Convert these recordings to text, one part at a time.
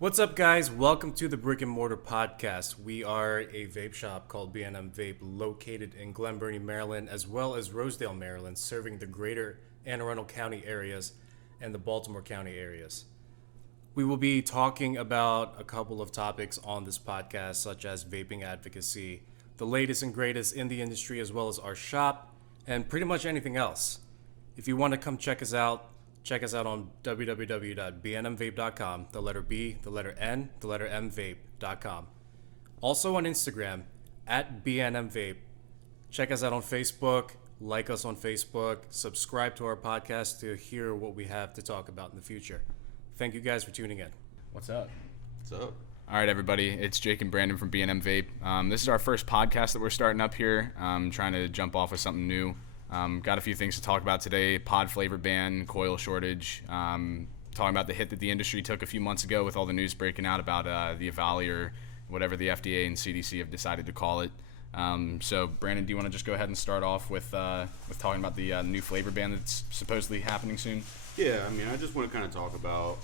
What's up, guys? Welcome to the Brick Mortar Podcast. We are a vape shop called B&M Vape located in Glen Burnie, Maryland, as well as Rosedale, Maryland, serving the greater Anne Arundel County areas and the Baltimore County areas. We will be talking about a couple of topics on this podcast, such as vaping advocacy, the latest and greatest in the industry, as well as our shop, and pretty much anything else. If you want to come check us out on www.bnmvape.com, the letter B, the letter N, the letter M vape.com. Also on Instagram, at B&M Vape. Check us out on Facebook, like us on Facebook, subscribe to our podcast to hear what we have to talk about in the future. Thank you guys for tuning in. What's up? What's up? All right, everybody. It's Jake and Brandon from B&M Vape. This is our first podcast that we're starting up here. Trying to jump off with something new. Got a few things to talk about today. Pod flavor ban, coil shortage. Talking about the hit that the industry took a few months ago with all the news breaking out about the EVALI or whatever the FDA and CDC have decided to call it. So, Brandon, do you want to just go ahead and start off with talking about the new flavor ban that's supposedly happening soon? Yeah, I mean, I just want to kind of talk about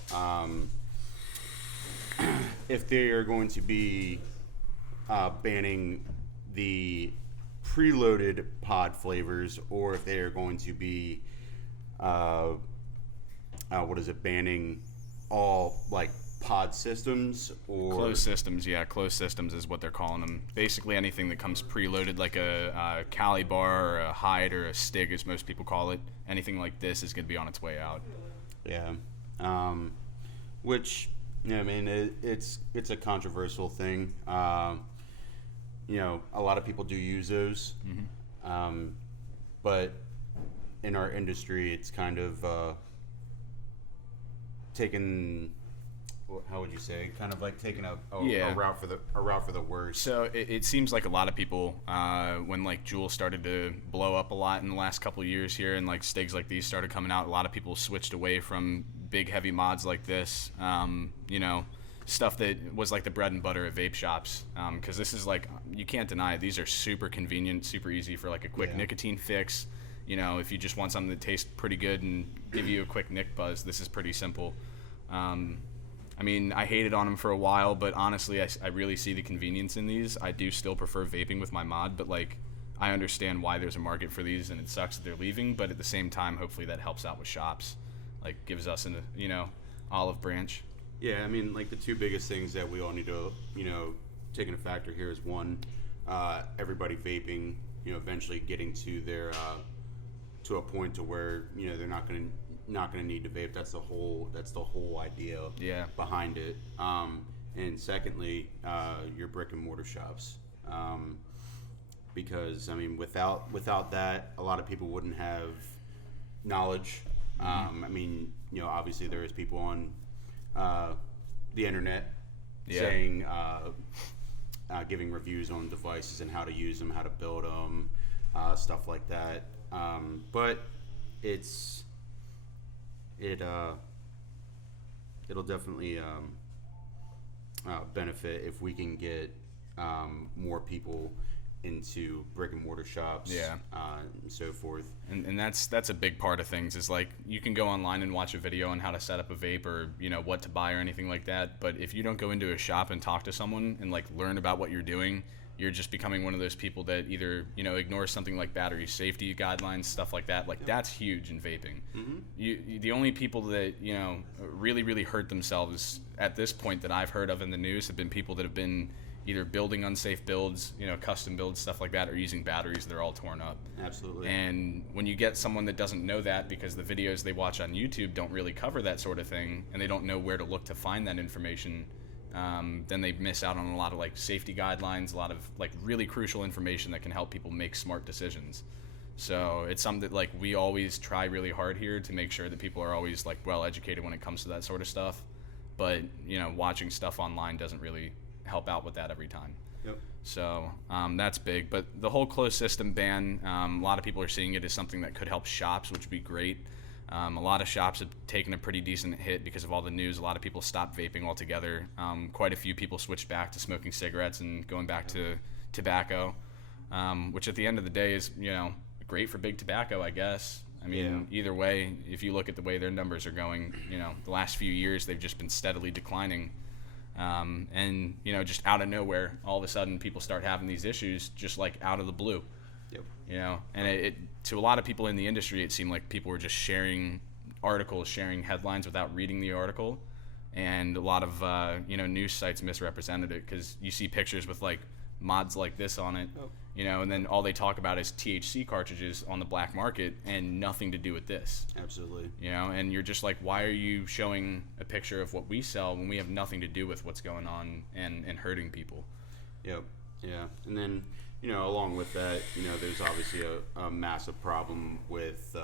if they are going to be banning the preloaded pod flavors, or if they are going to be banning all like pod systems or closed systems. Yeah, closed systems is what they're calling them. Basically anything that comes preloaded, like a Cali bar or a Hyde or a Stig, as most people call it. Anything like this is going to be on its way out. Yeah, which, I mean, it's a controversial thing. A lot of people do use those, but in our industry, it's kind of taken. How would you say? Kind of like taking a route for the worst. So it seems like a lot of people, when like Juul started to blow up a lot in the last couple of years here, and like Stigs like these started coming out, a lot of people switched away from big heavy mods like this. Stuff that was like the bread and butter at vape shops, because this is like, you can't deny it, these are super convenient, super easy for like a quick nicotine fix. If you just want something that tastes pretty good and give you a quick nic buzz, this is pretty simple. I mean, I hated on them for a while, but honestly, I really see the convenience in these. I do still prefer vaping with my mod, but like, I understand why there's a market for these, and it sucks that they're leaving, but at the same time, hopefully that helps out with shops, like gives us an olive branch. Yeah, I mean, like the two biggest things that we all need to, take into factor here is one, everybody vaping, eventually getting to their, to a point to where, they're not going to need to vape. That's the whole idea behind it. And secondly, your brick and mortar shops. Because, I mean, without that, a lot of people wouldn't have knowledge. I mean, obviously there is people on the internet saying, giving reviews on devices and how to use them, how to build them, stuff like that. But it'll definitely benefit if we can get more people into brick and mortar shops, and so forth. And that's a big part of things, is like, you can go online and watch a video on how to set up a vape or what to buy or anything like that, but if you don't go into a shop and talk to someone and like learn about what you're doing, you're just becoming one of those people that either ignores something like battery safety guidelines, stuff like that. Like, that's huge in vaping. The only people that really hurt themselves at this point that I've heard of in the news have been people that have been either building unsafe builds, custom builds, stuff like that, or using batteries that are all torn up. Absolutely. And when you get someone that doesn't know that, because the videos they watch on YouTube don't really cover that sort of thing, and they don't know where to look to find that information, then they miss out on a lot of like safety guidelines, a lot of like really crucial information that can help people make smart decisions. So it's something that like we always try really hard here to make sure that people are always like well educated when it comes to that sort of stuff. But watching stuff online doesn't really help out with that every time. Yep. So that's big. But the whole closed system ban, a lot of people are seeing it as something that could help shops, which would be great. A lot of shops have taken a pretty decent hit because of all the news. A lot of people stopped vaping altogether. Quite a few people switched back to smoking cigarettes and going back to tobacco, which at the end of the day is, great for big tobacco, I guess. I mean, either way, if you look at the way their numbers are going, the last few years they've just been steadily declining. And, just out of nowhere, all of a sudden people start having these issues just like out of the blue. Yep. And it to a lot of people in the industry, it seemed like people were just sharing articles, sharing headlines without reading the article. And a lot of, news sites misrepresented it because you see pictures with like mods like this on it, and then all they talk about is THC cartridges on the black market and nothing to do with this. Absolutely. And you're just like, why are you showing a picture of what we sell when we have nothing to do with what's going on and hurting people? Yep. Yeah. And then, along with that, there's obviously a massive problem with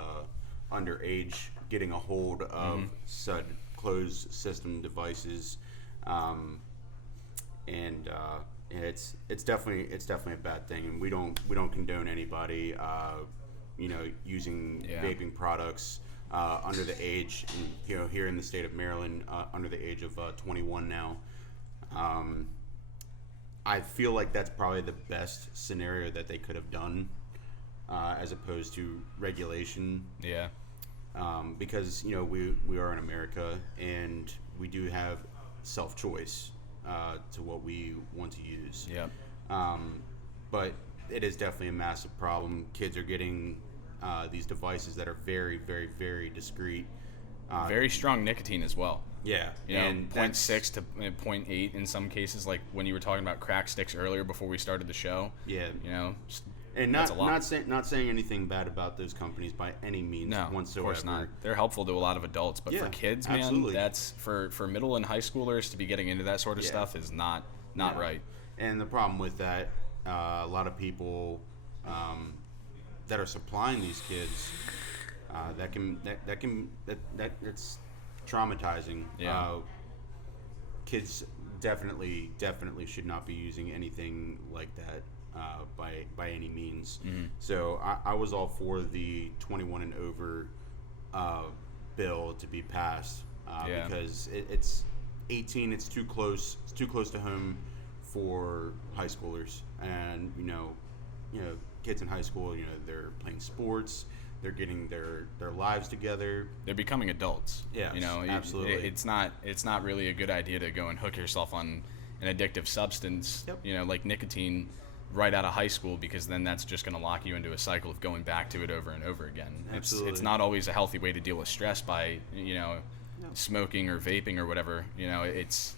underage getting a hold of said closed system devices, and it's definitely a bad thing, and we don't condone anybody using vaping products under the age, and, here in the state of Maryland, under the age of 21 now. I feel like that's probably the best scenario that they could have done, as opposed to regulation. Yeah. Because we are in America, and we do have self-choice to what we want to use. Yeah. But it is definitely a massive problem. Kids are getting these devices that are very, very, very discreet. Very strong nicotine as well. Yeah. And 0.6 to 0.8 in some cases, like when you were talking about crack sticks earlier before we started the show. Yeah. And that's a lot. not saying anything bad about those companies by any means whatsoever. Of course not. They're helpful to a lot of adults, but for kids, man, absolutely. That's for middle and high schoolers to be getting into that sort of stuff is not right. And the problem with that, a lot of people that are supplying these kids, that's traumatizing. Yeah. Kids definitely should not be using anything like that. By any means. So I was all for the 21 and over bill to be passed because it's 18. It's too close. It's too close to home for high schoolers, and kids in high school. They're playing sports. They're getting their lives together. They're becoming adults. Yeah, absolutely. It's not really a good idea to go and hook yourself on an addictive substance. Yep. Like nicotine, right out of high school, because then that's just going to lock you into a cycle of going back to it over and over again. Absolutely. It's not always a healthy way to deal with stress by smoking or vaping or whatever. It's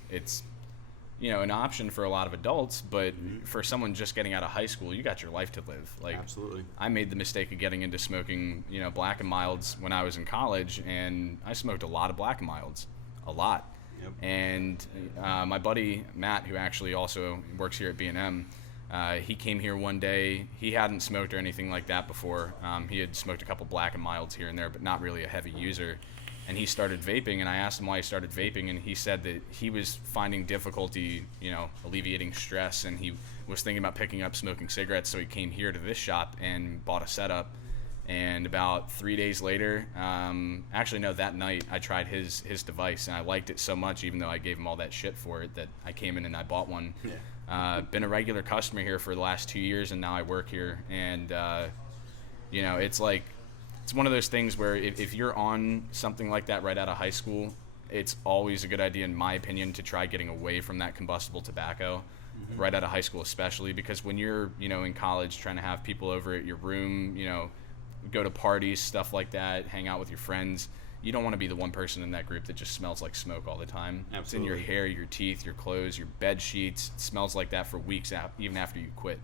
an option for a lot of adults, but for someone just getting out of high school, you got your life to live. Like, absolutely. I made the mistake of getting into smoking black and milds when I was in college, and I smoked a lot of black and milds, a lot. Yep. And my buddy Matt, who actually also works here at B&M, he came here one day. He hadn't smoked or anything like that before. He had smoked a couple black and milds here and there, but not really a heavy user. And he started vaping, and I asked him why he started vaping, and he said that he was finding difficulty, alleviating stress, and he was thinking about picking up smoking cigarettes, so he came here to this shop and bought a setup. And about 3 days later, that night, I tried his device, and I liked it so much, even though I gave him all that shit for it, that I came in and I bought one. Yeah. Been a regular customer here for the last 2 years, and now I work here. And, it's one of those things where if you're on something like that right out of high school, it's always a good idea, in my opinion, to try getting away from that combustible tobacco right out of high school, especially because when you're, in college trying to have people over at your room, go to parties, stuff like that, hang out with your friends, you don't want to be the one person in that group that just smells like smoke all the time. Absolutely. It's in your hair, your teeth, your clothes, your bed sheets. It smells like that for weeks, even after you quit.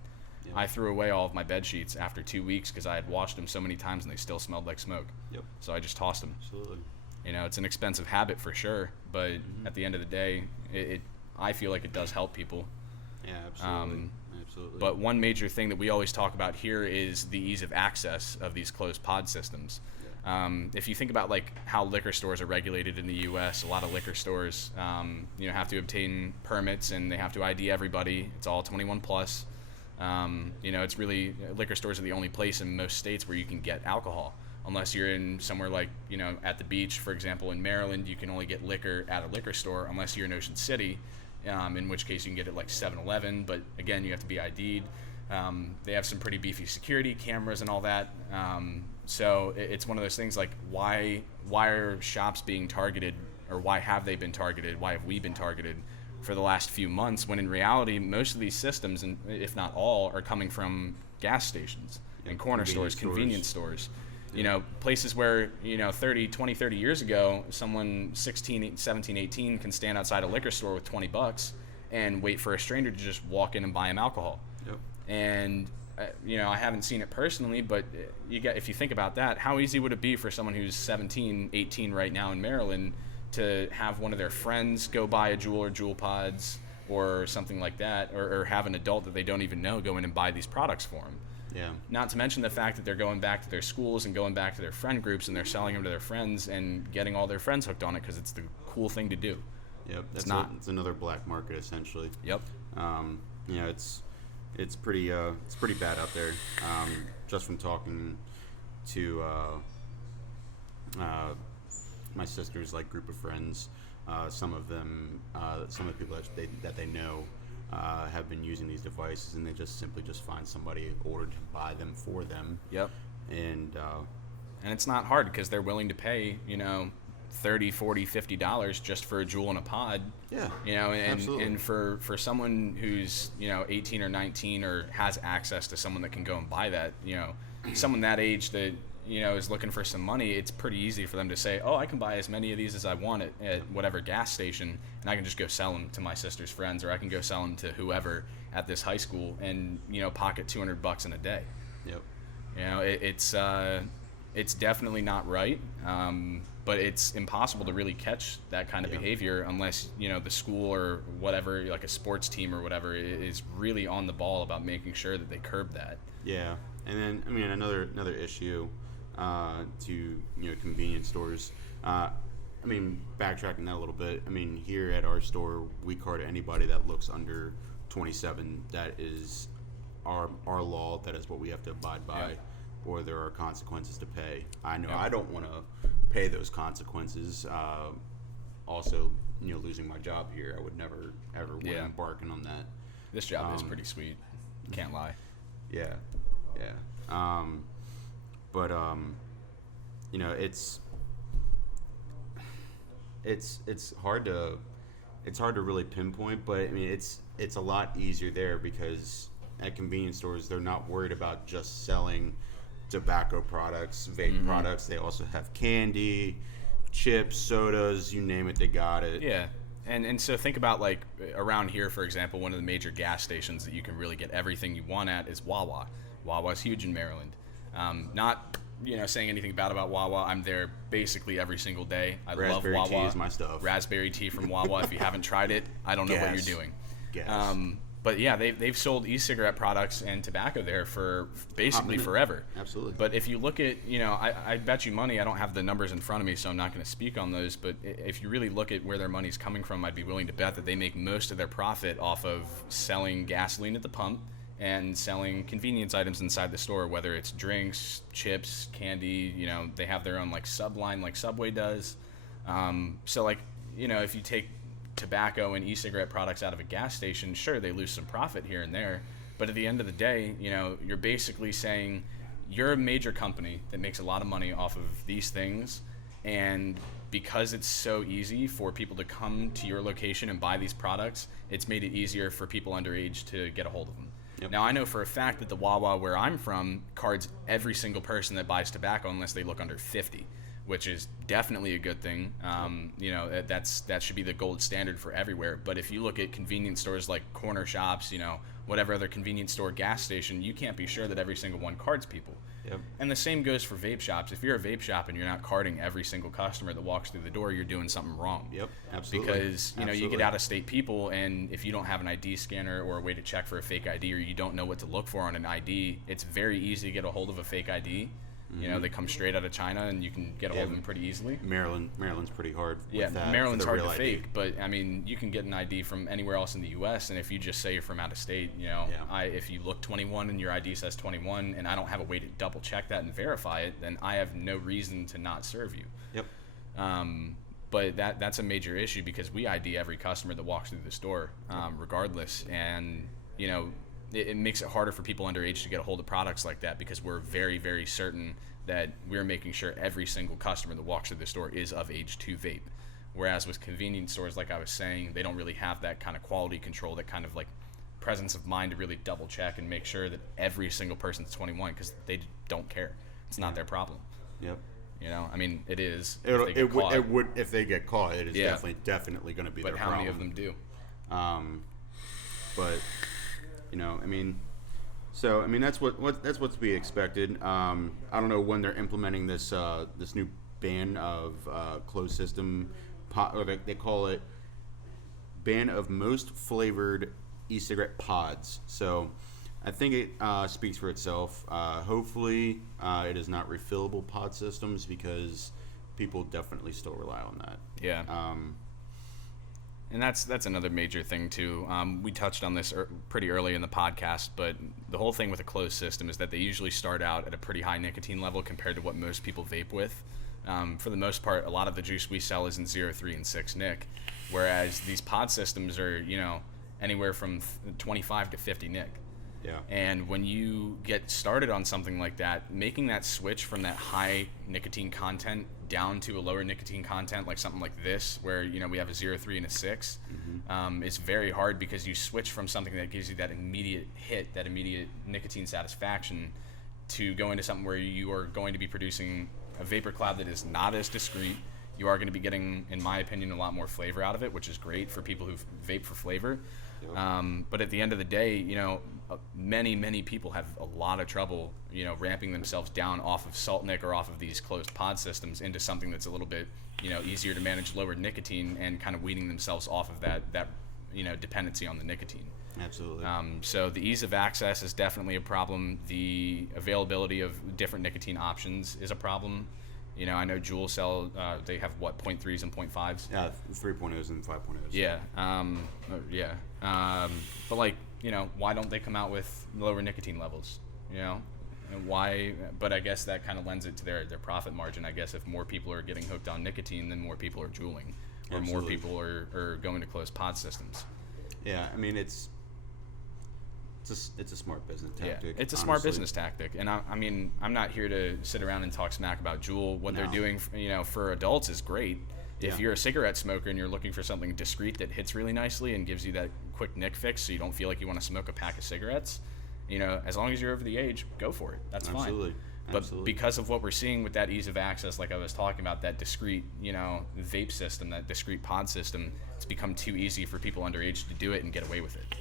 Yep. I threw away all of my bed sheets after 2 weeks because I had washed them so many times and they still smelled like smoke. Yep. So I just tossed them. Absolutely. It's an expensive habit for sure, but at the end of the day, I feel like it does help people. Yeah, absolutely. Absolutely. But one major thing that we always talk about here is the ease of access of these closed pod systems. If you think about like how liquor stores are regulated in the U.S., a lot of liquor stores, have to obtain permits and they have to ID everybody. It's all 21 plus. It's really, liquor stores are the only place in most states where you can get alcohol. Unless you're in somewhere like, at the beach, for example, in Maryland, you can only get liquor at a liquor store unless you're in Ocean City, in which case you can get it like 7-Eleven, but again, you have to be ID'd. They have some pretty beefy security cameras and all that. So it's one of those things like, why are shops being targeted, or why have they been targeted? Why have we been targeted for the last few months, when in reality, most of these systems, and if not all, are coming from gas stations and corner stores, convenience stores. You know, places where, 30 years ago, someone 16, 17, 18 can stand outside a liquor store with $20 and wait for a stranger to just walk in and buy him alcohol. Yep. And, I haven't seen it personally, but if you think about that, how easy would it be for someone who's 17, 18 right now in Maryland to have one of their friends go buy a Juul or Juul Pods or something like that, or have an adult that they don't even know go in and buy these products for them? Yeah. Not to mention the fact that they're going back to their schools and going back to their friend groups and they're selling them to their friends and getting all their friends hooked on it because it's the cool thing to do. Yep. It's another black market essentially. Yep. It's pretty bad out there. Just from talking to my sister's group of friends, some of the people that they know have been using these devices, and they just simply find somebody order to buy them for them. Yep. And it's not hard because they're willing to pay, $30, $40, $50 just for a Juul and a pod. Yeah. Absolutely. And for someone who's 18 or 19 or has access to someone that can go and buy that, someone that age that is looking for some money, it's pretty easy for them to say, oh, I can buy as many of these as I want at whatever gas station, and I can just go sell them to my sister's friends, or I can go sell them to whoever at this high school and, pocket $200 in a day. Yep. It's definitely not right, but it's impossible to really catch that kind of behavior unless, the school or whatever, like a sports team or whatever, is really on the ball about making sure that they curb that. Yeah. And then, another issue to convenience stores. Backtracking that a little bit. Here at our store, we card anybody that looks under 27. That is our law. That is what we have to abide by, or there are consequences to pay. I know I don't want to pay those consequences. Also, losing my job here, I would never ever want to embarking on that. This job is pretty sweet. Can't lie. Yeah. But it's hard to really pinpoint, but it's a lot easier there because at convenience stores they're not worried about just selling tobacco products, vape products. They also have candy, chips, sodas, you name it, they got it. Yeah. And so think about around here, for example, one of the major gas stations that you can really get everything you want at is Wawa. Wawa's huge in Maryland. Not saying anything bad about Wawa. I'm there basically every single day. I love Wawa. Raspberry tea is my stuff. Raspberry tea from Wawa. If you haven't tried it, I don't know what you're doing. Gas. But yeah, they've sold e-cigarette products and tobacco there for basically forever. Absolutely. But if you look at, I bet you money, I don't have the numbers in front of me, so I'm not going to speak on those. But if you really look at where their money's coming from, I'd be willing to bet that they make most of their profit off of selling gasoline at the pump and selling convenience items inside the store, whether it's drinks, chips, candy. They have their own sub line like Subway does. So if you take tobacco and e-cigarette products out of a gas station, sure, they lose some profit here and there, but at the end of the day, you're basically saying you're a major company that makes a lot of money off of these things, and because it's so easy for people to come to your location and buy these products, it's made it easier for people underage to get a hold of them. Yep. Now, I know for a fact that the Wawa where I'm from cards every single person that buys tobacco unless they look under 50, which is definitely a good thing. That should be the gold standard for everywhere. But if you look at convenience stores like corner shops, whatever other convenience store, gas station, you can't be sure that every single one cards people. Yep. And the same goes for vape shops. If you're a vape shop and you're not carding every single customer that walks through the door, you're doing something wrong. Yep, absolutely. Because, you get out-of-state people, and if you don't have an ID scanner or a way to check for a fake ID, or you don't know what to look for on an ID, it's very easy to get a hold of a fake ID. They come straight out of China, and you can get a hold of them pretty easily. Maryland's pretty hard with that. Maryland's hard to fake, but you can get an ID from anywhere else in the U.S., and if you just say you're from out of state, if you look 21 and your ID says 21, and I don't have a way to double check that and verify it, then I have no reason to not serve you. Yep. But that's a major issue because we ID every customer that walks through the store, regardless, and it makes it harder for people underage to get a hold of products like that because we're very, very certain that we're making sure every single customer that walks through the store is of age to vape. Whereas with convenience stores, like I was saying, they don't really have that kind of quality control, that kind of like presence of mind to really double check and make sure that every single person's 21, because they don't care. It's not their problem. Yep. You know, I mean, it is. It would if they get caught. It is definitely going to be their problem. But how many of them do? But you know, I mean, so I mean that's what's to be expected. I don't know when they're implementing this this new ban of closed system, or they call it ban of most flavored e-cigarette pods. So I think it speaks for itself. Hopefully it is not refillable pod systems, because people definitely still rely on that. Yeah. And that's another major thing too. We touched on this pretty early in the podcast, but the whole thing with a closed system is that they usually start out at a pretty high nicotine level compared to what most people vape with. For the most part, a lot of the juice we sell is in 0, 3, and 6 nic, whereas these pod systems are, you know, anywhere from 25 to 50 nic. Yeah. And when you get started on something like that, making that switch from that high nicotine content down to a lower nicotine content, like something like this, where, you know, we have a 0, 3, and a 6, it's very hard, because you switch from something that gives you that immediate hit, that immediate nicotine satisfaction, to go into something where you are going to be producing a vapor cloud that is not as discreet. You are going to be getting, in my opinion, a lot more flavor out of it, which is great for people who vape for flavor. Yep. But at the end of the day, you know, many people have a lot of trouble, you know, ramping themselves down off of salt nic or off of these closed pod systems into something that's a little bit, you know, easier to manage, lower nicotine, and kind of weaning themselves off of that you know, dependency on the nicotine. Absolutely. So the ease of access is definitely a problem. The availability of different nicotine options is a problem. You know, I know Juul sell, they have what, 0.3s and 0.5s? Yeah, 3.0s and 5.0s. Yeah. But like, you know, why don't they come out with lower nicotine levels? You know, and why? But I guess that kind of lends it to their profit margin. I guess if more people are getting hooked on nicotine, then more people are juuling, or Absolutely. more people are going to closed pod systems. Yeah, I mean it's a smart business tactic. Yeah, it's a smart business tactic, and I mean, I'm not here to sit around and talk smack about Juul. What they're doing, you know, for adults is great. If you're a cigarette smoker and you're looking for something discreet that hits really nicely and gives you that quick nic fix, so you don't feel like you want to smoke a pack of cigarettes, you know, as long as you're over the age, go for it. That's fine. But because of what we're seeing with that ease of access, like I was talking about, that discrete, you know, vape system, that discrete pod system, it's become too easy for people underage to do it and get away with it.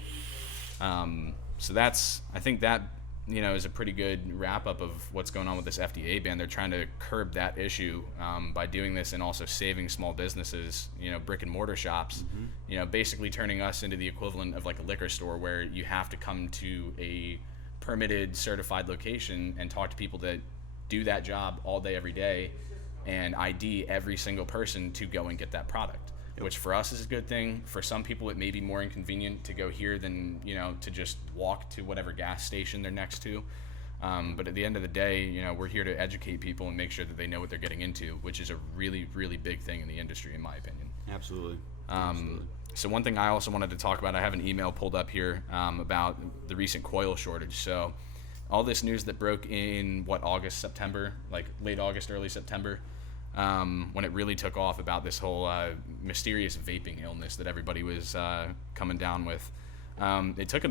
So I think that, you know, is a pretty good wrap up of what's going on with this FDA ban. They're trying to curb that issue by doing this, and also saving small businesses, you know, brick and mortar shops, you know, basically turning us into the equivalent of like a liquor store, where you have to come to a permitted, certified location and talk to people that do that job all day, every day, and ID every single person to go and get that product. Which for us is a good thing. For some people, it may be more inconvenient to go here than, you know, to just walk to whatever gas station they're next to. But at the end of the day, you know, we're here to educate people and make sure that they know what they're getting into, which is a really, really big thing in the industry, in my opinion. Absolutely. So one thing I also wanted to talk about, I have an email pulled up here about the recent coil shortage. So all this news that broke in, August, September, like late August, early September, when it really took off about this whole mysterious vaping illness that everybody was coming down with. It took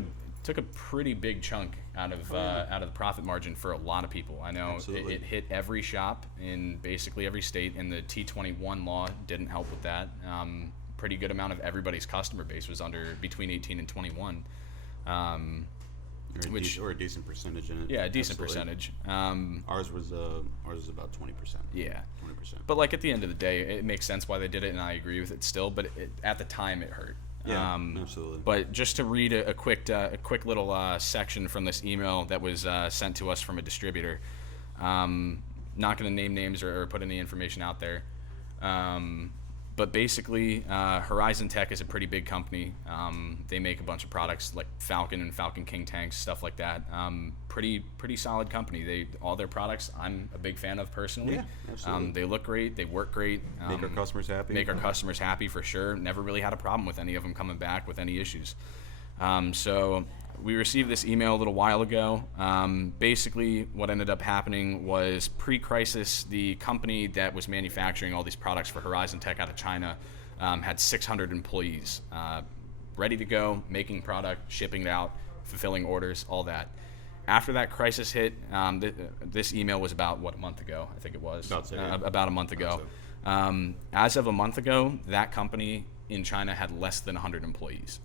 a pretty big chunk out of the profit margin for a lot of people. I know it hit every shop in basically every state, and the T21 law didn't help with that. Pretty good amount of everybody's customer base was between 18 and 21. Or a decent percentage in it. Yeah, a decent percentage. Ours was about 20%. Yeah, 20%. But like at the end of the day, it makes sense why they did it, and I agree with it still. But at the time, it hurt. Yeah, absolutely. But just to read a quick little section from this email that was sent to us from a distributor. Not going to name names or put any information out there. But basically, Horizon Tech is a pretty big company. They make a bunch of products like Falcon and Falcon King tanks, stuff like that. Pretty solid company. All their products I'm a big fan of personally. Yeah, absolutely. They look great. They work great. Make our customers happy. Make our customers happy for sure. Never really had a problem with any of them coming back with any issues. So we received this email a little while ago. Basically, what ended up happening was pre-crisis, the company that was manufacturing all these products for Horizon Tech out of China had 600 employees ready to go, making product, shipping it out, fulfilling orders, all that. After that crisis hit, this email was about, a month ago? I think it was. About a month ago. As of a month ago, that company in China had less than 100 employees.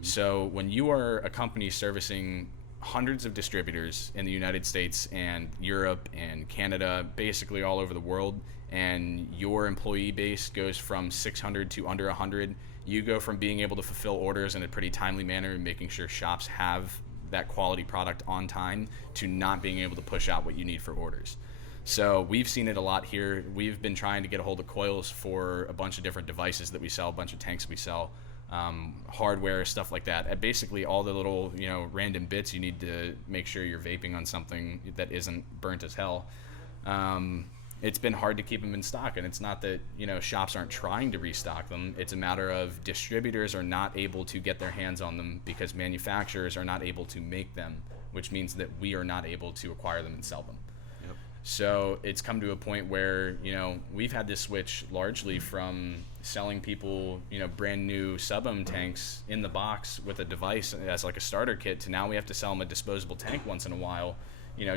So when you are a company servicing hundreds of distributors in the United States and Europe and Canada, basically all over the world, and your employee base goes from 600 to under 100, you go from being able to fulfill orders in a pretty timely manner and making sure shops have that quality product on time to not being able to push out what you need for orders. So we've seen it a lot here. We've been trying to get a hold of coils for a bunch of different devices that we sell, a bunch of tanks we sell, hardware, stuff like that. And basically all the little, random bits you need to make sure you're vaping on something that isn't burnt as hell. It's been hard to keep them in stock, and it's not that, shops aren't trying to restock them. It's a matter of distributors are not able to get their hands on them because manufacturers are not able to make them, which means that we are not able to acquire them and sell them. Yep. So it's come to a point where, we've had this switch largely from selling people, brand new sub-ohm tanks in the box with a device as like a starter kit to now we have to sell them a disposable tank once in a while,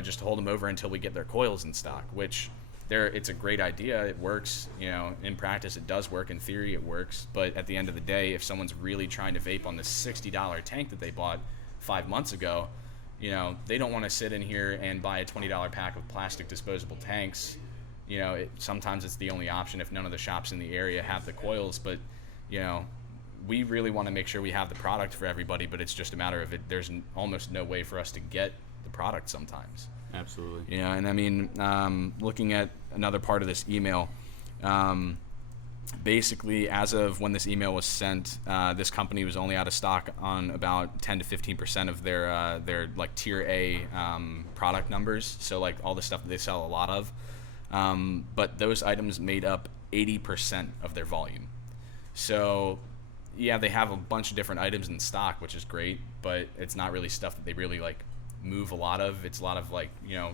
just to hold them over until we get their coils in stock, which it's a great idea. It works, in practice it does work. In theory it works. But at the end of the day, if someone's really trying to vape on this $60 tank that they bought 5 months ago, they don't want to sit in here and buy a $20 pack of plastic disposable tanks. Sometimes it's the only option if none of the shops in the area have the coils. But, we really want to make sure we have the product for everybody, but it's just a matter of it. There's almost no way for us to get the product sometimes. Absolutely. And I mean, looking at another part of this email, basically as of when this email was sent, this company was only out of stock on about 10 to 15% of their like tier A product numbers. So like all the stuff that they sell a lot of, but those items made up 80% of their volume. So yeah, they have a bunch of different items in stock, which is great, but it's not really stuff that they really like move a lot of. It's a lot of like,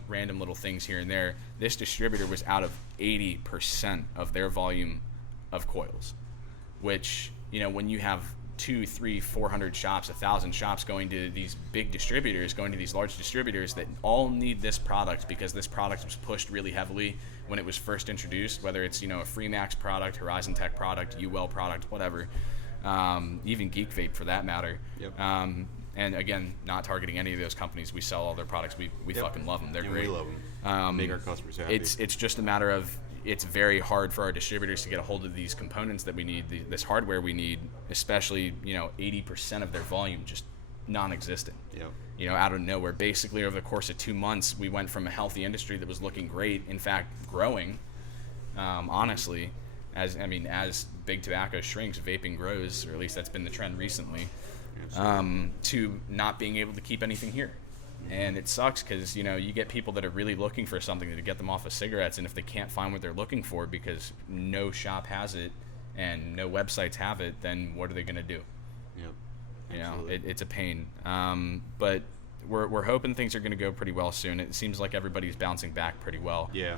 random little things here and there. This distributor was out of 80% of their volume of coils, which, when you have 200, 300, 400 shops, 1,000 shops going to these big distributors, going to these large distributors that all need this product because this product was pushed really heavily when it was first introduced, whether it's, a Freemax product, Horizon Tech product, UL product, whatever, even Geek Vape for that matter. Yep. And again, not targeting any of those companies. We sell all their products. We yep. fucking love them. They're great. We love them. Make our customers happy. It's just a matter of it's very hard for our distributors to get a hold of these components that we need, this hardware we need, especially 80% of their volume just non-existent. Yep. Out of nowhere. Basically, over the course of 2 months, we went from a healthy industry that was looking great, in fact, growing. Honestly, as big tobacco shrinks, vaping grows, or at least that's been the trend recently. To not being able to keep anything here. And it sucks because, you get people that are really looking for something to get them off of cigarettes, and if they can't find what they're looking for because no shop has it and no websites have it, then what are they going to do? Yep. It's a pain. But we're hoping things are going to go pretty well soon. It seems like everybody's bouncing back pretty well. Yeah.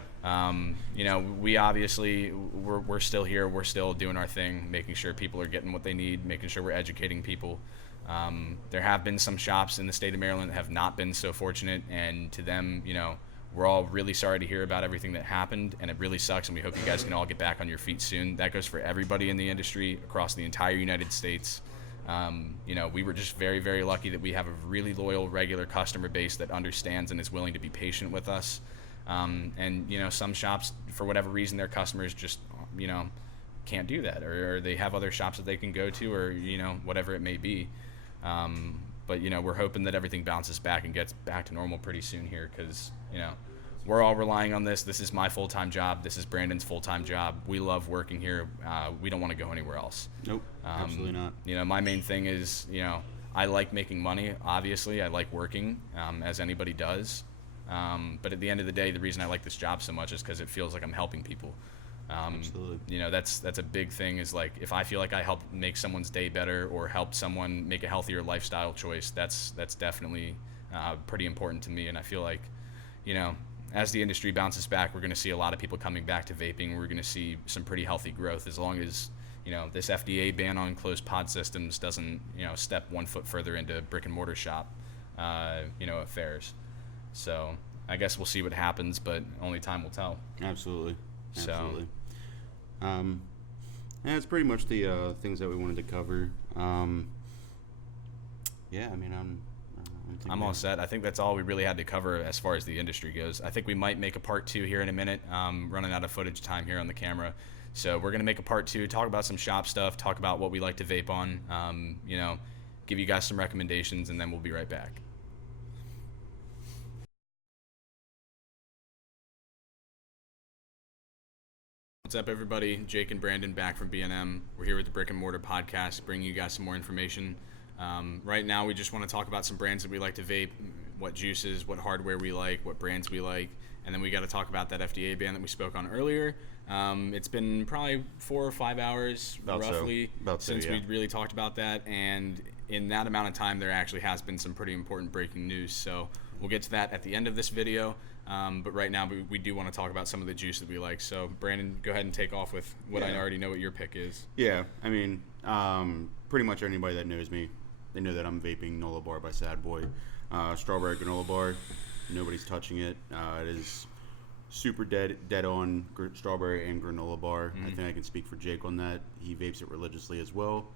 We obviously, we're still here. We're still doing our thing, making sure people are getting what they need, making sure we're educating people. There have been some shops in the state of Maryland that have not been so fortunate, and to them, we're all really sorry to hear about everything that happened, and it really sucks, and we hope you guys can all get back on your feet soon. That goes for everybody in the industry across the entire United States. We were just very, very lucky that we have a really loyal, regular customer base that understands and is willing to be patient with us. Some shops, for whatever reason, their customers just, can't do that, or they have other shops that they can go to, or, whatever it may be. But we're hoping that everything bounces back and gets back to normal pretty soon here, because we're all relying on this. This is my full-time job. This is Brandon's full-time job. We love working here. We don't want to go anywhere else. Nope, absolutely not. My main thing is, I like making money. Obviously, I like working, as anybody does. But at the end of the day, the reason I like this job so much is because it feels like I'm helping people. Absolutely. You know, that's a big thing, is like, if I feel like I help make someone's day better or help someone make a healthier lifestyle choice, that's definitely pretty important to me. And I feel like, you know, as the industry bounces back, we're going to see a lot of people coming back to vaping. We're going to see some pretty healthy growth, as long as, you know, this FDA ban on closed pod systems doesn't, you know, step one foot further into brick and mortar shop, you know, affairs. So I guess we'll see what happens, but only time will tell. Absolutely. So, and that's pretty much the things that we wanted to cover. Yeah, I mean, I'm all set. I think that's all we really had to cover as far as the industry goes. I think we might make a part 2 here in a minute. Running out of footage time here on the camera. So we're going to make a part 2, talk about some shop stuff, talk about what we like to vape on, you know, give you guys some recommendations, and then we'll be right back. What's up, everybody? Jake and Brandon back from B&M. We're here with the Brick and Mortar Podcast, bringing you guys some more information. Right now, we just want to talk about some brands that we like to vape, what juices, what hardware we like, what brands we like, and then we got to talk about that FDA ban that we spoke on earlier. It's been probably 4 or 5 hours, roughly, since we really talked about that, and in that amount of time, there actually has been some pretty important breaking news. So we'll get to that at the end of this video. But right now, we do want to talk about some of the juice that we like. So, Brandon, go ahead and take off with what I already know what your pick is. Yeah, I mean, pretty much anybody that knows me, they know that I'm vaping NOLA Bar by Sad Boy. Strawberry granola bar. Nobody's touching it. It is super dead on strawberry and granola bar. Mm-hmm. I think I can speak for Jake on that. He vapes it religiously as well.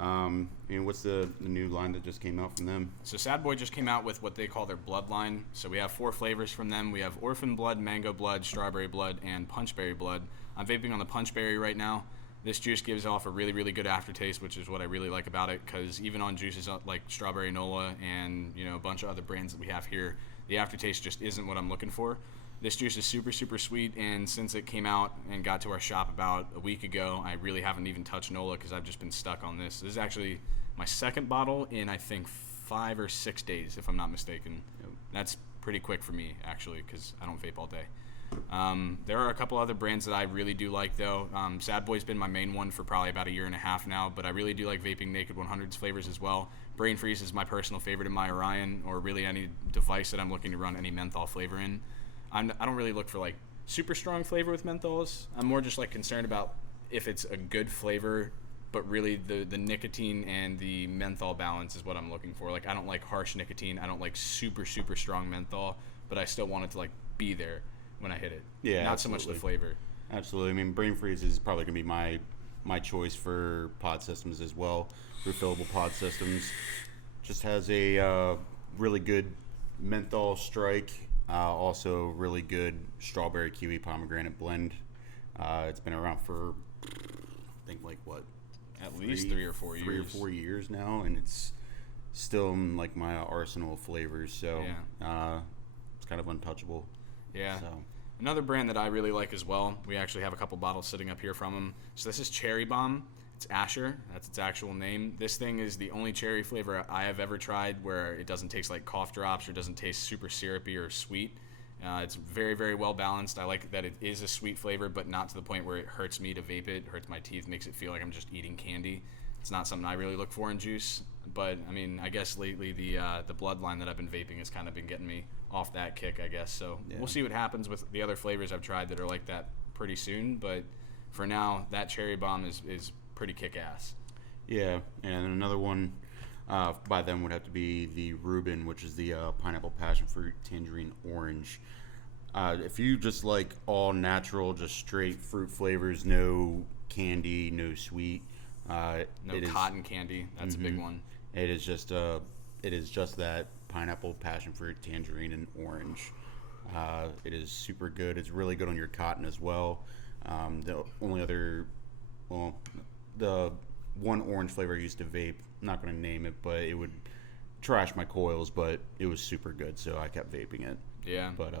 And what's the new line that just came out from them? So Sad Boy just came out with what they call their blood line. So we have 4 flavors from them. We have Orphan Blood, Mango Blood, Strawberry Blood, and Punchberry Blood. I'm vaping on the Punchberry right now. This juice gives off a really, really good aftertaste, which is what I really like about it, because even on juices like Strawberry Nola and, you know, a bunch of other brands that we have here, the aftertaste just isn't what I'm looking for. This juice is super, super sweet, and since it came out and got to our shop about a week ago, I really haven't even touched Nola because I've just been stuck on this. This is actually my second bottle in, I think, 5 or 6 days, if I'm not mistaken. That's pretty quick for me, actually, because I don't vape all day. There are a couple other brands that I really do like, though. Sad Boy's been my main one for probably about 1.5 years now, but I really do like vaping Naked 100's flavors as well. Brain Freeze is my personal favorite in my Orion, or really any device that I'm looking to run any menthol flavor in. I don't really look for like super strong flavor with menthols. I'm more just like concerned about if it's a good flavor, but really the nicotine and the menthol balance is what I'm looking for. Like, I don't like harsh nicotine. I don't like super, super strong menthol, but I still want it to like be there when I hit it. Yeah, not absolutely. so much the flavor. Absolutely. I mean, Brain Freeze is probably going to be my choice for pod systems as well. Refillable pod systems. Just has a really good menthol strike. Also really good strawberry kiwi pomegranate blend. It's been around for, I think, like what? At least 3 or 4 years. 3 or 4 years now, and it's still in like my arsenal of flavors. So it's kind of untouchable. Yeah. So. Another brand that I really like as well, we actually have a couple bottles sitting up here from them. So this is Cherry Bomb. It's Asher. That's its actual name. This thing is the only cherry flavor I have ever tried where it doesn't taste like cough drops or doesn't taste super syrupy or sweet. It's very, very well balanced. I like that it is a sweet flavor, but not to the point where it hurts me to vape it. It hurts my teeth, makes it feel like I'm just eating candy. It's not something I really look for in juice. But, I mean, I guess lately the bloodline that I've been vaping has kind of been getting me off that kick, I guess. So We'll see what happens with the other flavors I've tried that are like that pretty soon. But for now, that Cherry Bomb is pretty kick-ass. Yeah, and another one by them would have to be the Reuben, which is the pineapple passion fruit tangerine orange. If you just like all natural, just straight fruit flavors, no candy, no sweet, no cotton candy. That's a big one. It is just that pineapple passion fruit tangerine and orange. It is super good. It's really good on your cotton as well. The only other, the one orange flavor I used to vape, I'm not going to name it, but it would trash my coils, but it was super good, so I kept vaping it. Yeah. But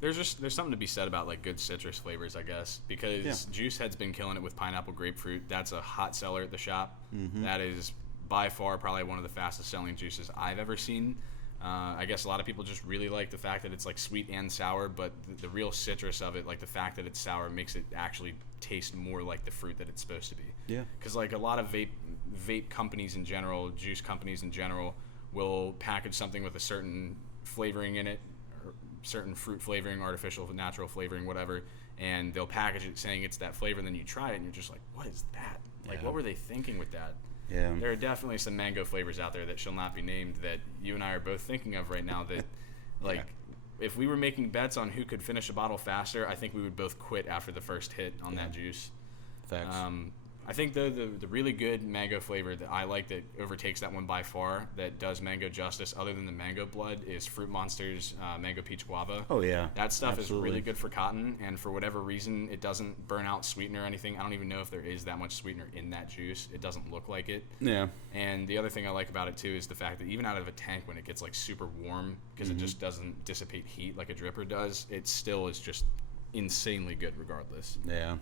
there's something to be said about like good citrus flavors, I guess, because Juice Head's been killing it with pineapple grapefruit. That's a hot seller at the shop. That is by far probably one of the fastest selling juices I've ever seen. I guess a lot of people just really like the fact that it's like sweet and sour, but the real citrus of it, like the fact that it's sour, makes it actually taste more like the fruit that it's supposed to be. Yeah. Because like a lot of vape companies in general, juice companies in general, will package something with a certain flavoring in it, or certain fruit flavoring, artificial, natural flavoring, whatever, and they'll package it saying it's that flavor, and then you try it and you're just like, what is that? Like, what were they thinking with that? Yeah. There are definitely some mango flavors out there that shall not be named that you and I are both thinking of right now that, like, if we were making bets on who could finish a bottle faster, I think we would both quit after the first hit on that juice. Facts. I think, though, the really good mango flavor that I like that overtakes that one by far, that does mango justice other than the mango blood, is Fruit Monster's Mango Peach Guava. Oh, yeah. That stuff Absolutely. is really good for cotton, and for whatever reason, it doesn't burn out sweetener or anything. I don't even know if there is that much sweetener in that juice. It doesn't look like it. Yeah. And the other thing I like about it, too, is the fact that even out of a tank, when it gets, like, super warm, because it just doesn't dissipate heat like a dripper does, it still is just insanely good regardless. Yeah.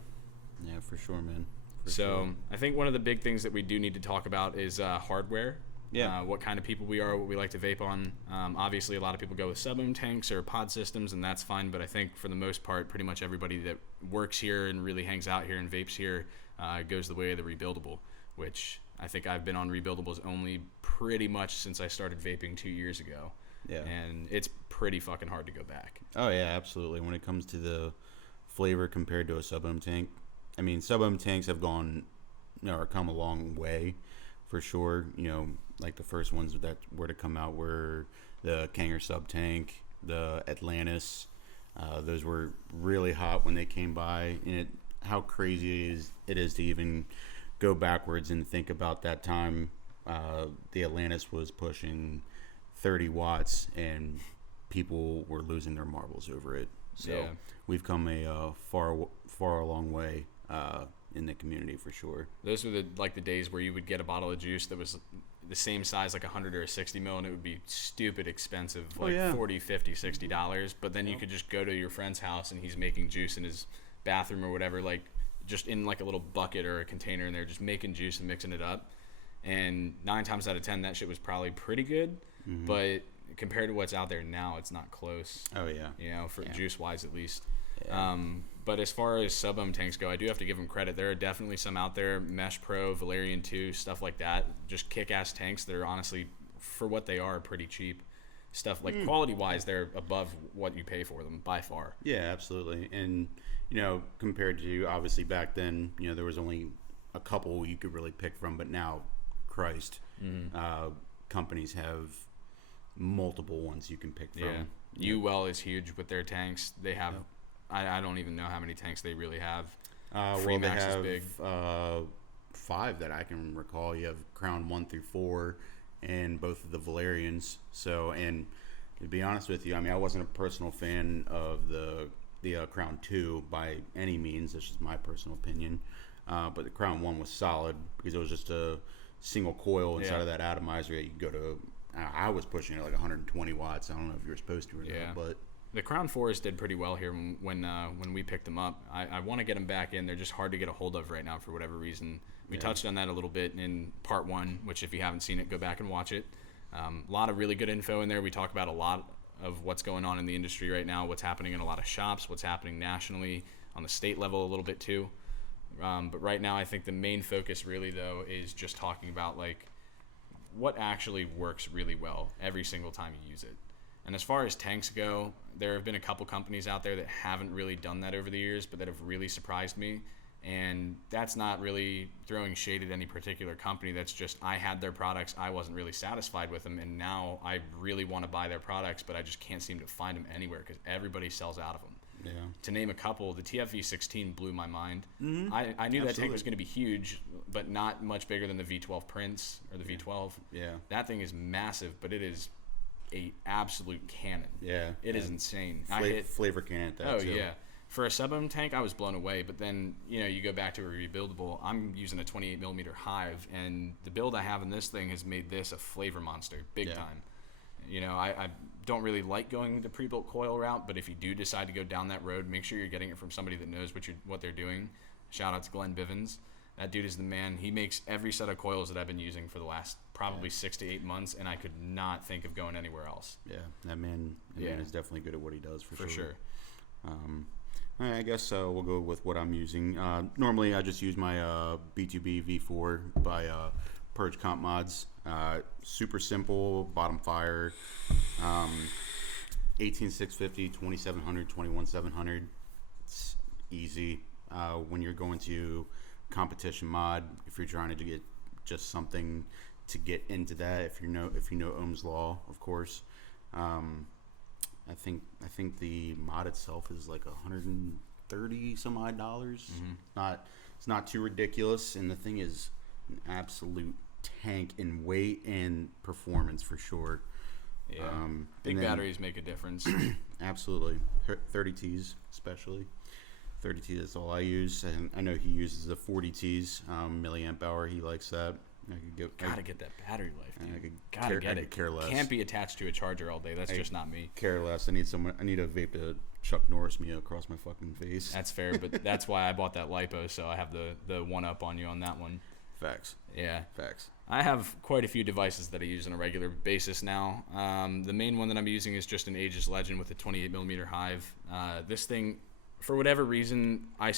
Yeah, for sure, man. So I think one of the big things that we do need to talk about is hardware. Yeah. What kind of people we are, what we like to vape on. Obviously, a lot of people go with sub-ohm tanks or pod systems, and that's fine. But I think for the most part, pretty much everybody that works here and really hangs out here and vapes here goes the way of the rebuildable, which I think I've been on rebuildables only pretty much since I started vaping 2 years ago. Yeah. And it's pretty fucking hard to go back. Oh, yeah, absolutely. When it comes to the flavor compared to a sub-ohm tank, I mean, sub-ohm tanks have gone, or come a long way, for sure. You know, like the first ones that were to come out were the Kanger sub tank, the Atlantis. Those were really hot when they came by, and how crazy it is to even go backwards and think about that time. The Atlantis was pushing 30 watts, and people were losing their marbles over it. So we've come a far along way in the community, for sure. Those were the days where you would get a bottle of juice that was the same size, like 100 or a 60 mil, and it would be stupid expensive, like $40, $50, $60. But then you could just go to your friend's house and he's making juice in his bathroom or whatever, like just in like a little bucket or a container, and they're just making juice and mixing it up. And 9 times out of 10, that shit was probably pretty good. But compared to what's out there now, it's not close. Oh, yeah. You know, for juice-wise at least. Yeah. But as far as sub-ohm tanks go, I do have to give them credit. There are definitely some out there, Mesh Pro, Valerian 2, stuff like that. Just kick-ass tanks that are honestly, for what they are, pretty cheap. Stuff like quality-wise, they're above what you pay for them by far. Yeah, absolutely. And, you know, compared to, obviously, back then, you know, there was only a couple you could really pick from. But now, Christ, companies have multiple ones you can pick from. Yeah. UL is huge with their tanks. They have... I don't even know how many tanks they really have. Well, they have is big. 5 that I can recall. You have Crown 1 through 4 and both of the Valerians. So, and to be honest with you, I mean, I wasn't a personal fan of the Crown 2 by any means. That's just my personal opinion. But the Crown 1 was solid because it was just a single coil inside of that atomizer that you go to. I was pushing it like 120 watts. I don't know if you were supposed to or not, but... The Crown 4s did pretty well here when we picked them up. I want to get them back in. They're just hard to get a hold of right now for whatever reason. We touched on that a little bit in part 1, which if you haven't seen it, go back and watch it. A lot of really good info in there. We talk about a lot of what's going on in the industry right now, what's happening in a lot of shops, what's happening nationally, on the state level a little bit too. But right now I think the main focus really, though, is just talking about like what actually works really well every single time you use it. And as far as tanks go, there have been a couple companies out there that haven't really done that over the years, but that have really surprised me. And that's not really throwing shade at any particular company. That's just, I had their products, I wasn't really satisfied with them, and now I really want to buy their products, but I just can't seem to find them anywhere because everybody sells out of them. Yeah. To name a couple, the TFV16 blew my mind. I knew that tank was going to be huge, but not much bigger than the V12 Prince or the V12. Yeah. That thing is massive, but it is a absolute cannon. Yeah. It is insane. Flavor cannon at that, too. Yeah. For a sub-ohm tank, I was blown away. But then, you know, you go back to a rebuildable. I'm using a 28 millimeter Hive, and the build I have in this thing has made this a flavor monster, big time. You know, I don't really like going the pre-built coil route, but if you do decide to go down that road, make sure you're getting it from somebody that knows what they're doing. Shout out to Glenn Bivens. That dude is the man. He makes every set of coils that I've been using for the last probably 6 to 8 months, and I could not think of going anywhere else. Yeah, that man is definitely good at what he does for sure. All right, I guess we'll go with what I'm using. Normally, I just use my B2B V4 by Purge Comp Mods. Super simple, bottom fire, 18650, 2700, 21700. It's easy. When you're going to competition mod, if you're trying to get just something to get into that, if you know Ohm's law, of course. I think the mod itself is like $130 some odd dollars. It's not too ridiculous, and the thing is an absolute tank in weight and performance for sure. Yeah, big batteries make a difference. Absolutely, 30Ts especially. 30T is all I use, and I know he uses the 40Ts, milliamp hour. He likes that. Gotta get that battery life, dude. I could care less. Can't be attached to a charger all day. That's just not me. Care less. I need a vape to Chuck Norris me across my fucking face. That's fair, but that's why I bought that lipo, so I have the one up on you on that one. Facts. Yeah. Facts. I have quite a few devices that I use on a regular basis now. The main one that I'm using is just an Aegis Legend with a 28mm Hive. This thing, for whatever reason, I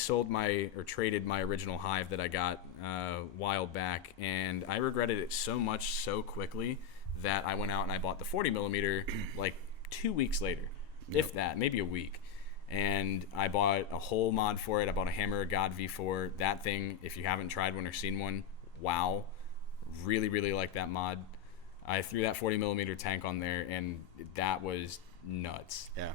traded my original Hive that I got a while back, and I regretted it so much so quickly that I went out and I bought the 40mm like 2 weeks later, if that, maybe a week. And I bought a whole mod for it. I bought a Hammer of God V4. That thing, if you haven't tried one or seen one, wow. Really, really like that mod. I threw that 40mm tank on there, and that was nuts. Yeah.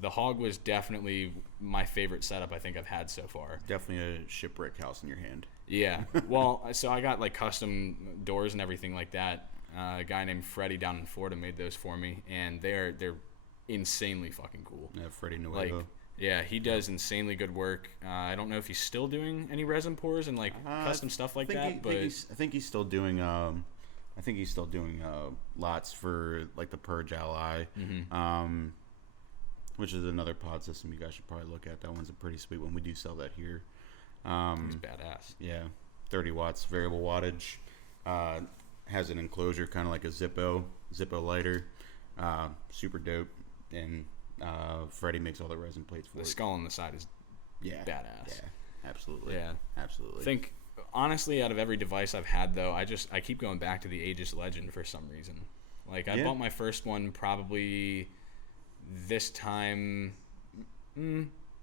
The Hog was definitely my favorite setup I think I've had so far. Definitely a shipwreck house in your hand. Yeah. Well, so I got like custom doors and everything like that. A guy named Freddie down in Florida made those for me, and they're insanely fucking cool. Yeah, Freddie Nuevo. Yeah, he does insanely good work. I don't know if he's still doing any resin pours and like custom stuff like that, but I think he's still doing. Lots for like the Purge Ally, which is another pod system you guys should probably look at. That one's a pretty sweet one. We do sell that here. It's badass. Yeah, 30 watts variable wattage. Has an enclosure kind of like a Zippo lighter. Super dope. And Freddie makes all the resin plates for it. The skull on the side is badass. Yeah, absolutely. Yeah, absolutely. I think honestly, out of every device I've had though, I keep going back to the Aegis Legend for some reason. Like I bought my first one probably this time,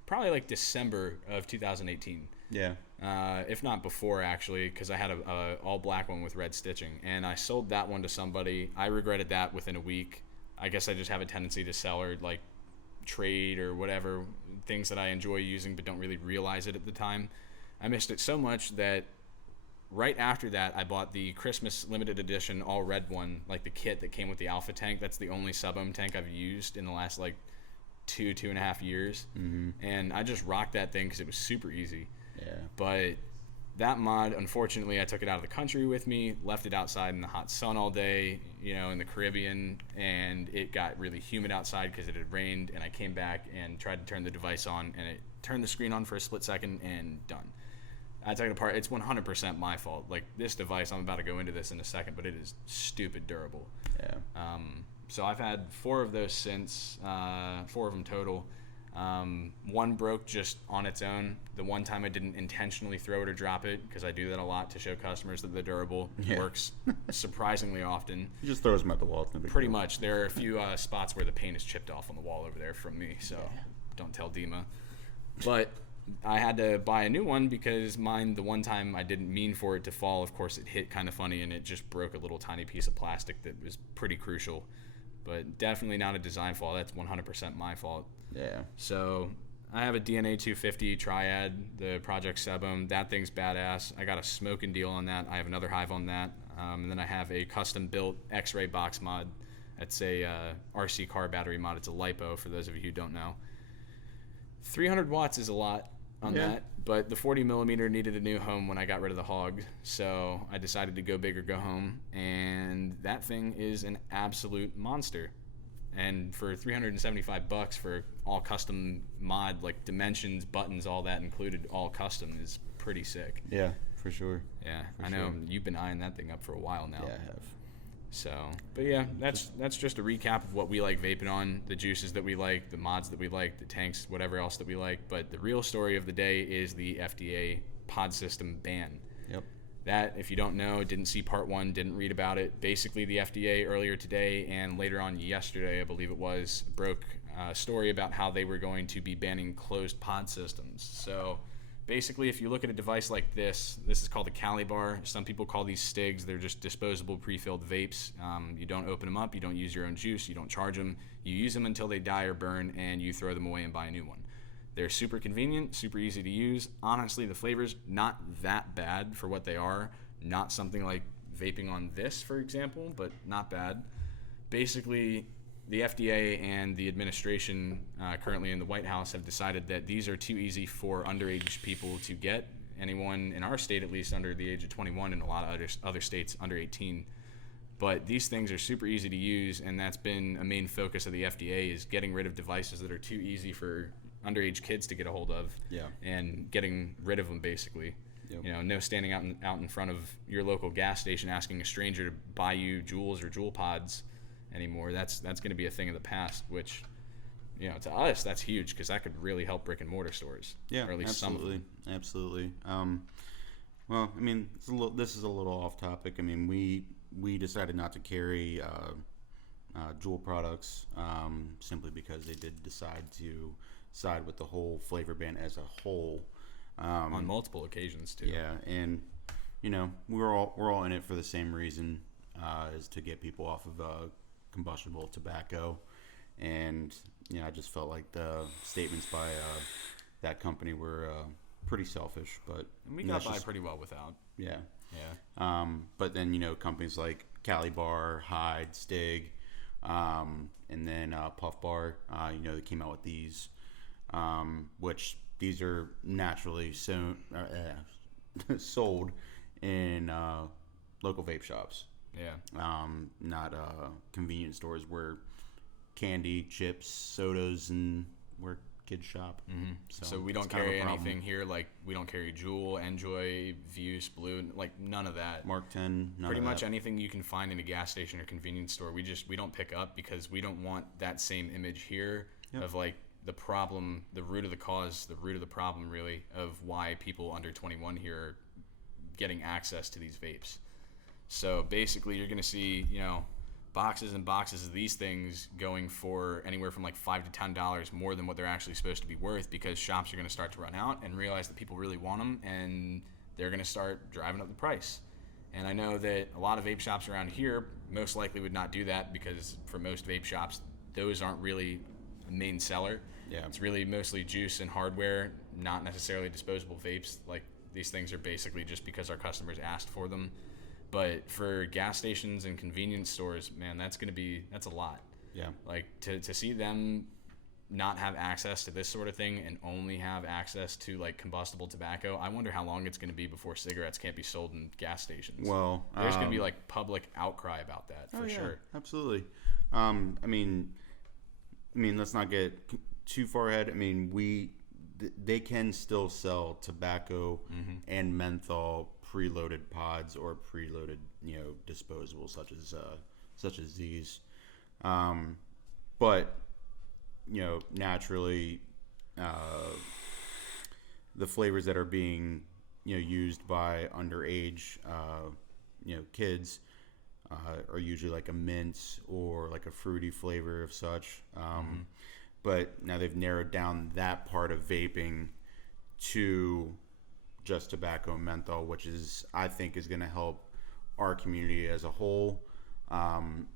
probably like December of 2018. Yeah. If not before, actually, because I had a all black one with red stitching, and I sold that one to somebody. I regretted that within a week. I guess I just have a tendency to sell or like trade or whatever things that I enjoy using but don't really realize it at the time. I missed it so much that right after that I bought the Christmas limited edition all red one, like the kit that came with the Alpha tank. That's the only sub-ohm tank I've used in the last like two and a half years. And I just rocked that thing because it was super easy. Yeah. But that mod, unfortunately, I took it out of the country with me, left it outside in the hot sun all day, in the Caribbean, and it got really humid outside because it had rained, and I came back and tried to turn the device on, and it turned the screen on for a split second, and done. I took it apart. It's 100% my fault. Like, this device, I'm about to go into this in a second, but it is stupid durable. Yeah. So I've had 4 of those since, 4 of them total. One broke just on its own. The one time I didn't intentionally throw it or drop it, because I do that a lot to show customers that they're durable. It works surprisingly often. He just throws them at the wall. Pretty much. There are a few spots where the paint is chipped off on the wall over there from me, so don't tell Dima. But I had to buy a new one because mine, the one time I didn't mean for it to fall, of course it hit kind of funny and it just broke a little tiny piece of plastic that was pretty crucial. But definitely not a design flaw. That's 100% my fault. Yeah. So I have a DNA 250 Triad, the Project Sebum. That thing's badass. I got a smoking deal on that. I have another Hive on that. And then I have a custom built X-ray box mod. It's a RC car battery mod. It's a LiPo for those of you who don't know. 300 watts is a lot on that, but the 40mm needed a new home when I got rid of the Hog, so I decided to go big or go home, and that thing is an absolute monster. And for $375 for all custom mod, like dimensions, buttons, all that included, all custom, is pretty sick. Yeah. for sure. Yeah, For I know sure. you've been eyeing that thing up for a while now. Yeah, I have. So, but yeah, that's just a recap of what we like vaping on, the juices that we like, the mods that we like, the tanks, whatever else that we like. But the real story of the day is the FDA pod system ban. Yep. That, if you don't know, didn't see part 1, didn't read about it. Basically, the FDA earlier today and later on yesterday, I believe it was, broke a story about how they were going to be banning closed pod systems. So basically, if you look at a device like this is called a Cali bar. Some people call these Stigs. They're just disposable pre-filled vapes. You don't open them up. You don't use your own juice. You don't charge them. You use them until they die or burn, and you throw them away and buy a new one. They're super convenient, super easy to use. Honestly, the flavors, not that bad for what they are. Not something like vaping on this, for example, but not bad. Basically, the FDA and the administration currently in the White House have decided that these are too easy for underage people to get. Anyone in our state, at least, under the age of 21, and a lot of other states under 18. But these things are super easy to use, and that's been a main focus of the FDA, is getting rid of devices that are too easy for underage kids to get a hold of. Yeah. And getting rid of them, basically. Yep. You know, no standing out in front of your local gas station asking a stranger to buy you Juuls or Juul pods anymore. That's going to be a thing of the past, which, you know, to us, that's huge because that could really help brick and mortar stores. Yeah, or at least absolutely. some of them. Absolutely. Well, I mean, this is a little off topic. I mean, we decided not to carry Juul products simply because they did decide to side with the whole flavor ban as a whole. On multiple occasions too. Yeah, and you know, we're all in it for the same reason, is to get people off of combustible tobacco, and you know, I just felt like the statements by that company were pretty selfish, but And we you know, got that's by just- pretty well without. yeah. Yeah. But then, you know, companies like Cali Bar, Hyde, Stig, and then Puff Bar, you know, they came out with these, which these are naturally sold in local vape shops. Yeah. Not convenience stores where candy, chips, sodas, and where kids shop. Mm-hmm. So we it's don't kind of a carry problem. anything here. Like, we don't carry Juul, Enjoy, Vuse, Blue, like none of that. Mark 10, none Pretty of much that. anything you can find in a gas station or convenience store, we don't pick up because we don't want that same image here Yep. of like the problem, the root of the cause, the root of the problem really of why people under 21 here are getting access to these vapes. So basically you're going to see, you know, boxes and boxes of these things going for anywhere from like $5 to $10 more than what they're actually supposed to be worth, because shops are going to start to run out and realize that people really want them, and they're going to start driving up the price. And I know that a lot of vape shops around here most likely would not do that, because for most vape shops, those aren't really a main seller. Yeah. It's really mostly juice and hardware, not necessarily disposable vapes. Like, these things are basically just because our customers asked for them. But for gas stations and convenience stores, man, that's a lot. Yeah. Like, to see them not have access to this sort of thing and only have access to like combustible tobacco, I wonder how long it's going to be before cigarettes can't be sold in gas stations. Well, there's going to be like public outcry about that for sure. Absolutely. I mean, let's not get too far ahead. I mean, they can still sell tobacco and menthol preloaded pods or preloaded, you know, disposables such as these. But you know, naturally, the flavors that are being, you know, used by underage, you know, kids are usually like a mint or like a fruity flavor of such. But now they've narrowed down that part of vaping to just tobacco and menthol, which I think is going to help our community as a whole.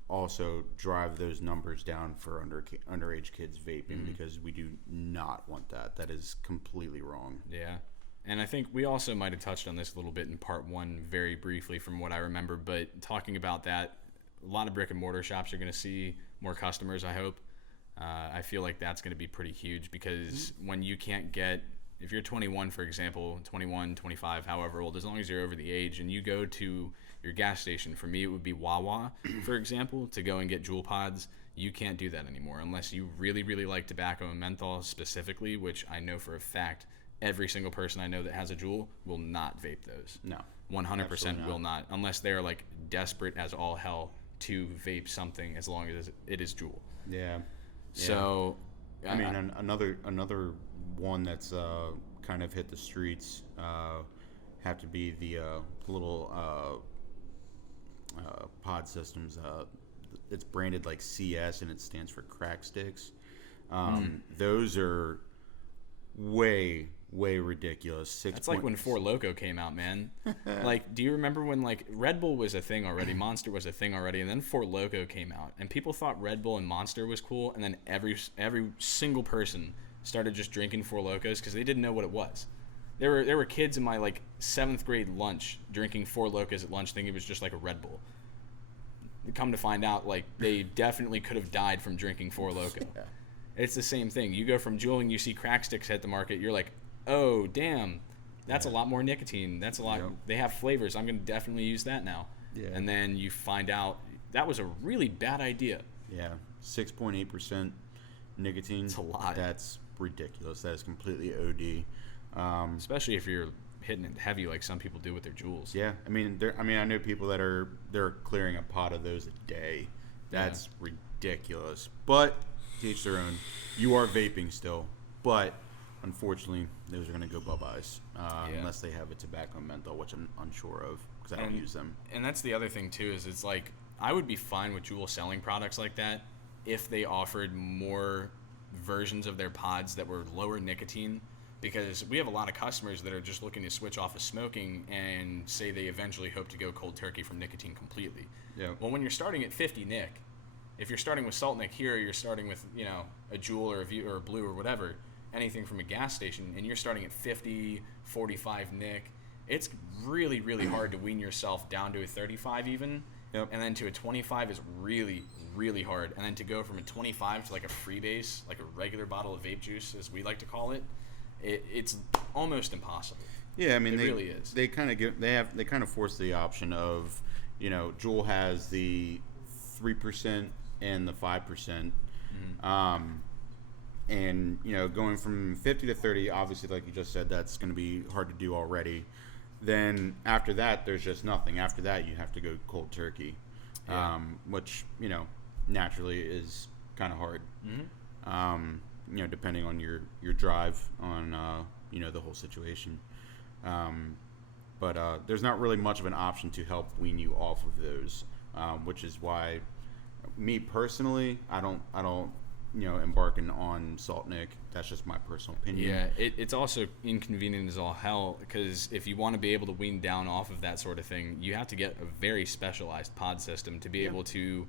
Also drive those numbers down for underage kids vaping, because we do not want that. That is completely wrong. Yeah. And I think we also might have touched on this a little bit in part 1 very briefly from what I remember, but talking about that, a lot of brick and mortar shops are going to see more customers, I hope. I feel like that's going to be pretty huge, because when you can't get, if you're 21, for example, 21, 25, however old, as long as you're over the age, and you go to your gas station, for me it would be Wawa, for example, to go and get Juul pods, you can't do that anymore unless you really, really like tobacco and menthol specifically, which I know for a fact every single person I know that has a Juul will not vape those. No. 100% will not, unless they're like desperate as all hell to vape something as long as it is Juul. Yeah. So, I mean, another one that's kind of hit the streets have to be the little pod systems. It's branded like CS, and it stands for crack sticks. Those are way ridiculous. That's like when Four Loko came out, man. Like, do you remember when like Red Bull was a thing already, Monster was a thing already, and then Four Loko came out, and people thought Red Bull and Monster was cool, and then every single person started just drinking Four Lokos because they didn't know what it was. There were kids in my like 7th grade lunch drinking Four Lokos at lunch, thinking it was just like a Red Bull. Come to find out, like, they definitely could have died from drinking Four Loko. Yeah. It's the same thing. You go from Juuling, you see crack sticks hit the market, you're like, oh, damn, that's a lot more nicotine. That's a lot. Yep. They have flavors. I'm going to definitely use that now. Yeah. And then you find out that was a really bad idea. Yeah, 6.8% nicotine. It's a lot. That's ridiculous. That is completely OD. Especially if you're hitting it heavy like some people do with their Juuls. Yeah, I mean, I know people that they're clearing a pot of those a day. That's ridiculous. But to each their own. You are vaping still, but unfortunately, those are going to go bye-byes unless they have a tobacco menthol, which I'm unsure of because I don't use them. And that's the other thing too, is it's like I would be fine with Juul selling products like that if they offered more versions of their pods that were lower nicotine. Because we have a lot of customers that are just looking to switch off of smoking and say they eventually hope to go cold turkey from nicotine completely. Yeah. Well, when you're starting at 50 nic, if you're starting with Salt Nic here, you're starting with, you know, a Juul or a View or a Blue or whatever, anything from a gas station, and you're starting at 50, 45 nic, it's really, really hard to wean yourself down to a 35 even. Yep. And then to a 25 is really, really hard. And then to go from a 25 to like a freebase, like a regular bottle of vape juice, as we like to call it, it's almost impossible. Yeah, I mean, it really is. They kind of force the option of, you know, Juul has the 3% and the 5%, and you know, going from 50 to 30, obviously, like you just said, that's going to be hard to do already. Then after that, there's just nothing. After that, you have to go cold turkey, which, you know, naturally is kind of hard. You know, depending on your drive on, you know, the whole situation. But there's not really much of an option to help wean you off of those, which is why, me personally, I don't, you know, embarking on Salt Nic. That's just my personal opinion. Yeah, it's also inconvenient as all hell, because if you want to be able to wean down off of that sort of thing, you have to get a very specialized pod system to be able to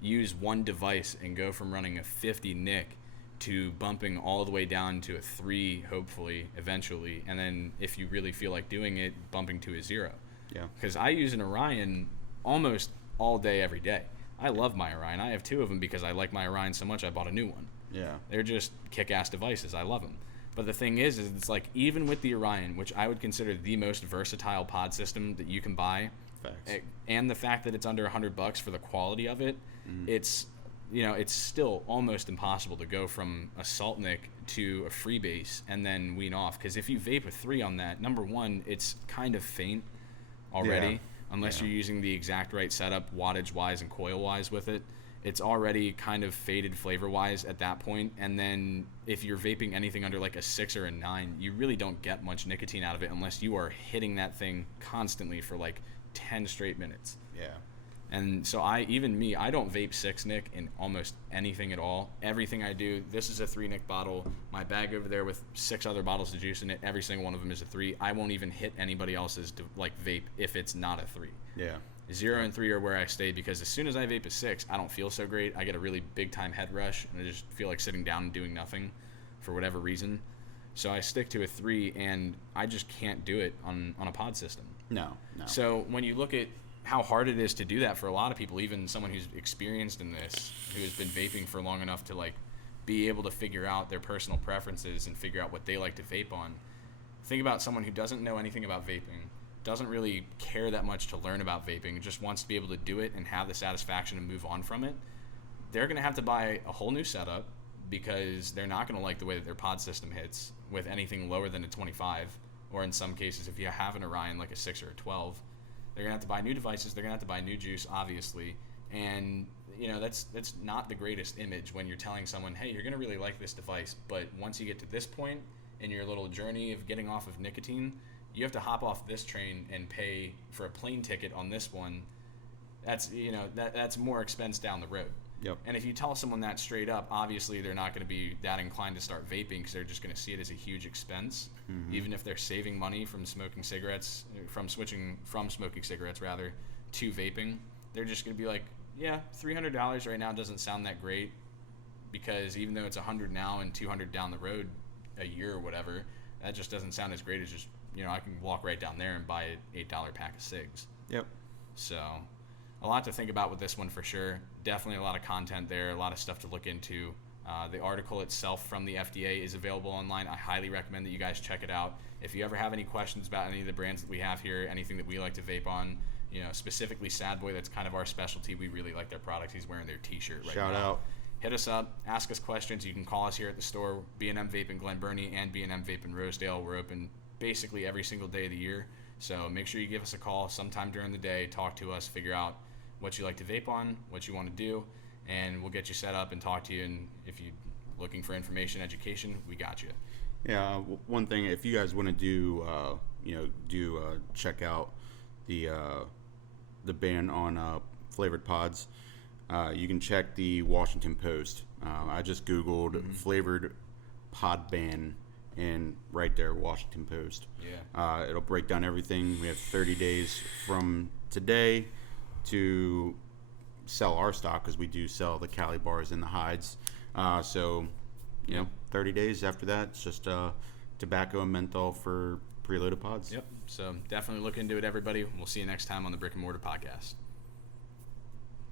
use one device and go from running a 50 nic to bumping all the way down to a 3, hopefully, eventually, and then if you really feel like doing it, bumping to a 0. Yeah. Because I use an Orion almost all day, every day. I love my Orion. I have 2 of them because I like my Orion so much I bought a new one. Yeah. They're just kick-ass devices. I love them. But the thing is it's like, even with the Orion, which I would consider the most versatile pod system that you can buy, and the fact that it's under $100 for the quality of it, it's, you know, it's still almost impossible to go from a Salt Nic to a freebase and then wean off. Because if you vape a 3 on that, number one, it's kind of faint already, unless you're using the exact right setup, wattage-wise and coil-wise with it. It's already kind of faded flavor-wise at that point. And then if you're vaping anything under like a 6 or a 9, you really don't get much nicotine out of it unless you are hitting that thing constantly for like 10 straight minutes. Yeah. And so I don't vape 6 nic in almost anything at all. Everything I do, this is a 3 nic bottle. My bag over there with 6 other bottles of juice in it, every single one of them is a 3. I won't even hit anybody else's like vape if it's not a 3. Yeah. 0 and 3 are where I stay, because as soon as I vape a 6, I don't feel so great. I get a really big time head rush, and I just feel like sitting down and doing nothing for whatever reason. So I stick to a 3, and I just can't do it on a pod system. No. So when you look at how hard it is to do that for a lot of people, even someone who's experienced in this, who has been vaping for long enough to like be able to figure out their personal preferences and figure out what they like to vape on. Think about someone who doesn't know anything about vaping, doesn't really care that much to learn about vaping, just wants to be able to do it and have the satisfaction and move on from it. They're going to have to buy a whole new setup because they're not going to like the way that their pod system hits with anything lower than a 25, or in some cases, if you have an Orion like a 6 or a 12, they're gonna have to buy new devices. They're gonna have to buy new juice, obviously, and that's not the greatest image when you're telling someone, hey, you're gonna really like this device, but once you get to this point in your little journey of getting off of nicotine, you have to hop off this train and pay for a plane ticket on this one. That's that's more expense down the road. Yep. And if you tell someone that straight up, obviously they're not going to be that inclined to start vaping because they're just going to see it as a huge expense. Mm-hmm. Even if they're saving money from switching from smoking cigarettes rather to vaping, they're just going to be like, yeah, $300 right now doesn't sound that great, because even though it's $100 now and $200 down the road a year or whatever, that just doesn't sound as great as just, I can walk right down there and buy an $8 pack of cigs. Yep. So a lot to think about with this one for sure. Definitely a lot of content there, a lot of stuff to look into. The article itself from the FDA is available online. I highly recommend that you guys check it out. If you ever have any questions about any of the brands that we have here, anything that we like to vape on, specifically Sad Boy, that's kind of our specialty. We really like their products. He's wearing their t-shirt right now. Shout out. Hit us up, ask us questions. You can call us here at the store, B&M Vape in Glen Burnie and B&M Vape in Rosedale. We're open basically every single day of the year. So make sure you give us a call sometime during the day, talk to us, figure out what you like to vape on, what you want to do, and we'll get you set up and talk to you. And if you're looking for information, education, we got you. Yeah, one thing, if you guys want to do, check out the ban on flavored pods, you can check the Washington Post. I just Googled flavored pod ban, and right there, Washington Post. Yeah. It'll break down everything. We have 30 days from today to sell our stock, because we do sell the Cali bars and the hides. 30 days after that, it's just tobacco and menthol for preloaded pods. Yep. So definitely look into it, everybody. We'll see you next time on the Brick and Mortar Podcast.